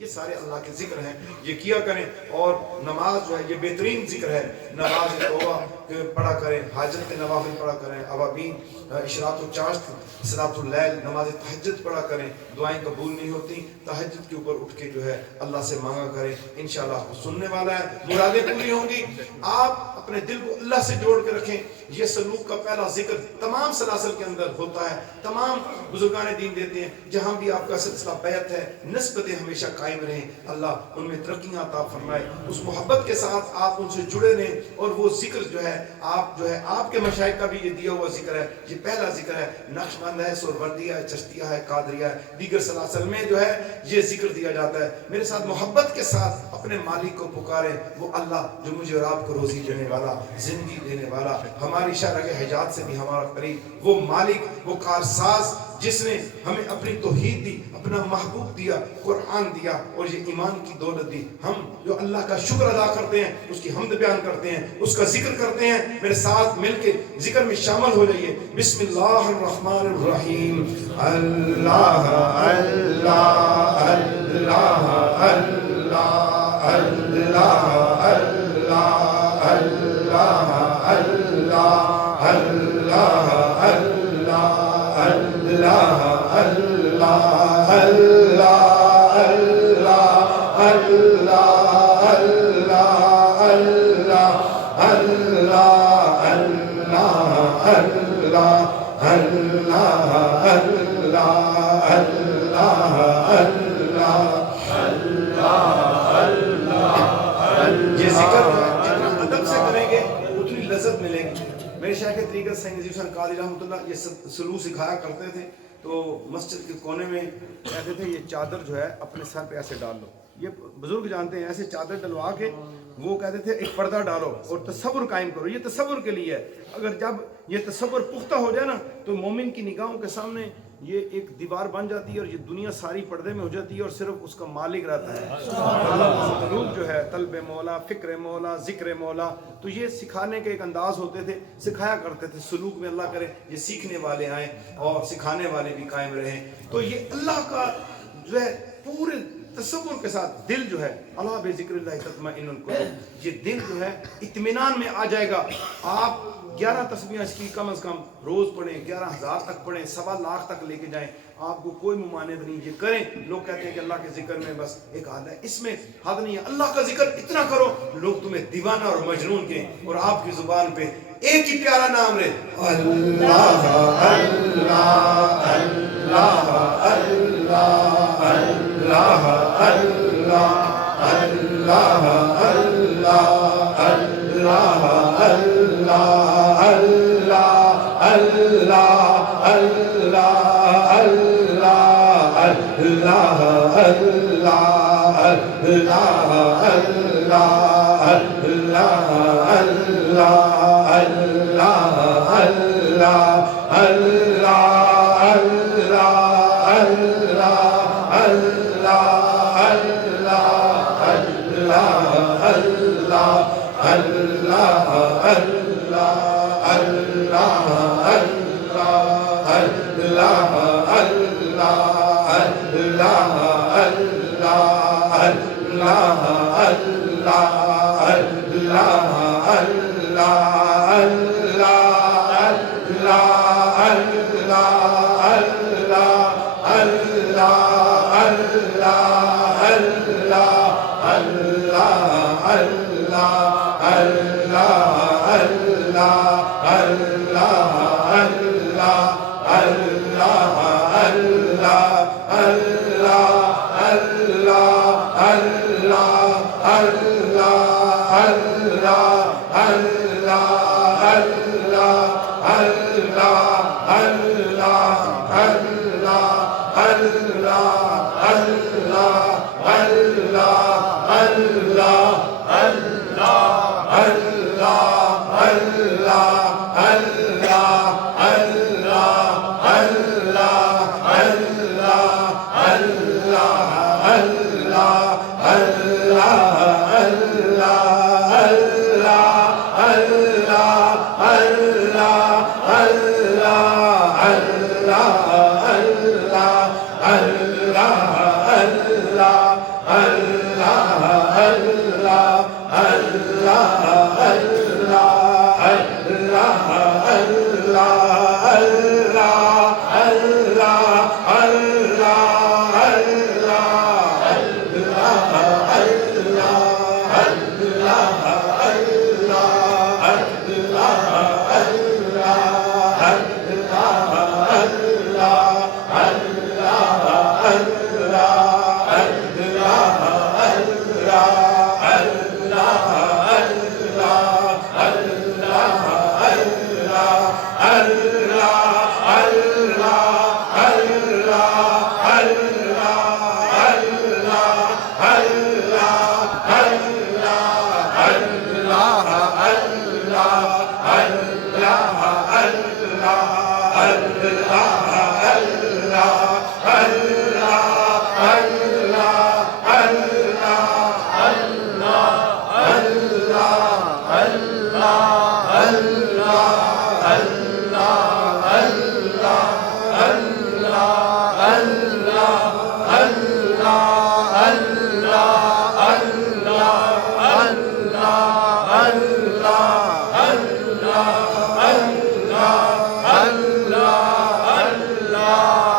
یہ سارے اللہ کے ذکر ہیں، یہ کیا کریں. اور نماز جو ہے یہ بہترین ذکر ہے. نماز توبہ پڑھا کریں، حاجت کے نوافل پڑھا کریں، اوابین، اشراق الچاشت، صلاۃ اللیل، نماز تہجد پڑھا کریں. دعائیں قبول نہیں ہوتی، تہجد کے اوپر اٹھ کے جو ہے اللہ سے مانگا کریں. انشاءاللہ وہ سننے والا ہے، مرادیں پوری ہوں گی. آپ اپنے دل کو اللہ سے جوڑ کے رکھیں. یہ سلوک کا پہلا ذکر تمام سلاسل کے اندر ہوتا ہے. تمام بزرگان دین دیتے ہیں جہاں بھی آپ کا سلسلہ بیعت ہے، نسبتیں ہمیشہ قائم رہیں. اللہ ان میں ترقیاں عطا فرمائے. اس محبت کے ساتھ آپ ان سے جڑے رہیں. اور وہ ذکر جو ہے آپ کے مشائخ کا بھی یہ دیا ہوا ذکر ہے. یہ پہلا ذکر ہے. نقشبند ہے، سہروردیہ ہے، چشتیہ ہے، قادریہ ہے، دیگر سلاسل میں جو ہے یہ ذکر دیا جاتا ہے. میرے ساتھ محبت کے ساتھ اپنے مالک کو پکاریں. وہ اللہ جو مجھے اور آپ کو روزی دینے والا، زندگی دینے والا، ہماری شرح حیات سے بھی ہمارا قریب، وہ مالک، وہ کارساز جس نے ہمیں اپنی توحید دی، اپنا محبوب دیا، قرآن دیا اور یہ ایمان کی دولت دی. ہم جو اللہ کا شکر ادا کرتے ہیں، اس کی حمد بیان کرتے ہیں، اس کا ذکر کرتے ہیں. میرے ساتھ مل کے ذکر میں شامل ہو جائیے. بسم اللہ الرحمن الرحیم. اللہ اللہ اللہ اللہ اللہ اللہ اللہ اللہ اللہ یہ ذکر جتنا ادب سے کریں گے اتنی لذت ملے گی. میرے شیخ طریقت سید نذیر حسین قادری رحمۃ اللہ یہ سلوک سکھایا کرتے تھے. تو مسجد کے کونے میں کہتے تھے یہ چادر جو ہے اپنے سر پہ ایسے ڈال لو. یہ بزرگ جانتے ہیں، ایسے چادر ڈلوا کے وہ کہتے تھے ایک پردہ ڈالو اور تصور قائم کرو. یہ تصور کے لیے ہے. اگر جب یہ تصور پختہ ہو جائے نا تو مومن کی نگاہوں کے سامنے یہ ایک دیوار بن جاتی ہے اور یہ دنیا ساری پردے میں ہو جاتی ہے اور صرف اس کا مالک رہتا ہے. اللہ مطلوب جو ہے طلب مولا، فکر مولا، ذکر مولا. تو یہ سکھانے کے ایک انداز ہوتے تھے، سکھایا کرتے تھے. سلوک میں اللہ کرے یہ سیکھنے والے آئیں اور سکھانے والے بھی قائم رہیں. تو یہ اللہ کا جو ہے پورے تصور کے ساتھ دل جو ہے اللہ بذکر اللہ تطمئن القلوب، یہ دل جو ہے اطمینان میں آ جائے گا. آپ 11 تسبیحیں اس کی کم از کم روز پڑھیں، 11,000 تک پڑھیں، 1.25 تک لے کے جائیں. آپ کو کوئی ممانعت نہیں. یہ کریں. لوگ کہتے ہیں کہ اللہ کے ذکر میں بس ایک حد ہے، اس میں حد نہیں ہے. اللہ کا ذکر اتنا کرو لوگ تمہیں دیوانہ اور مجنون کہیں اور آپ کی زبان پہ ایک ہی پیارا نام رہے، اللہ اللہ اللہ اللہ اللہ اللہ اللہ اللہ اللہ اللہ اللہ اللہ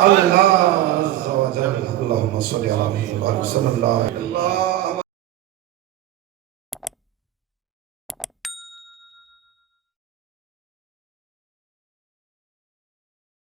اللہ عز و جل اللہم صلی علی محمد صلی اللہ علیہ وسلم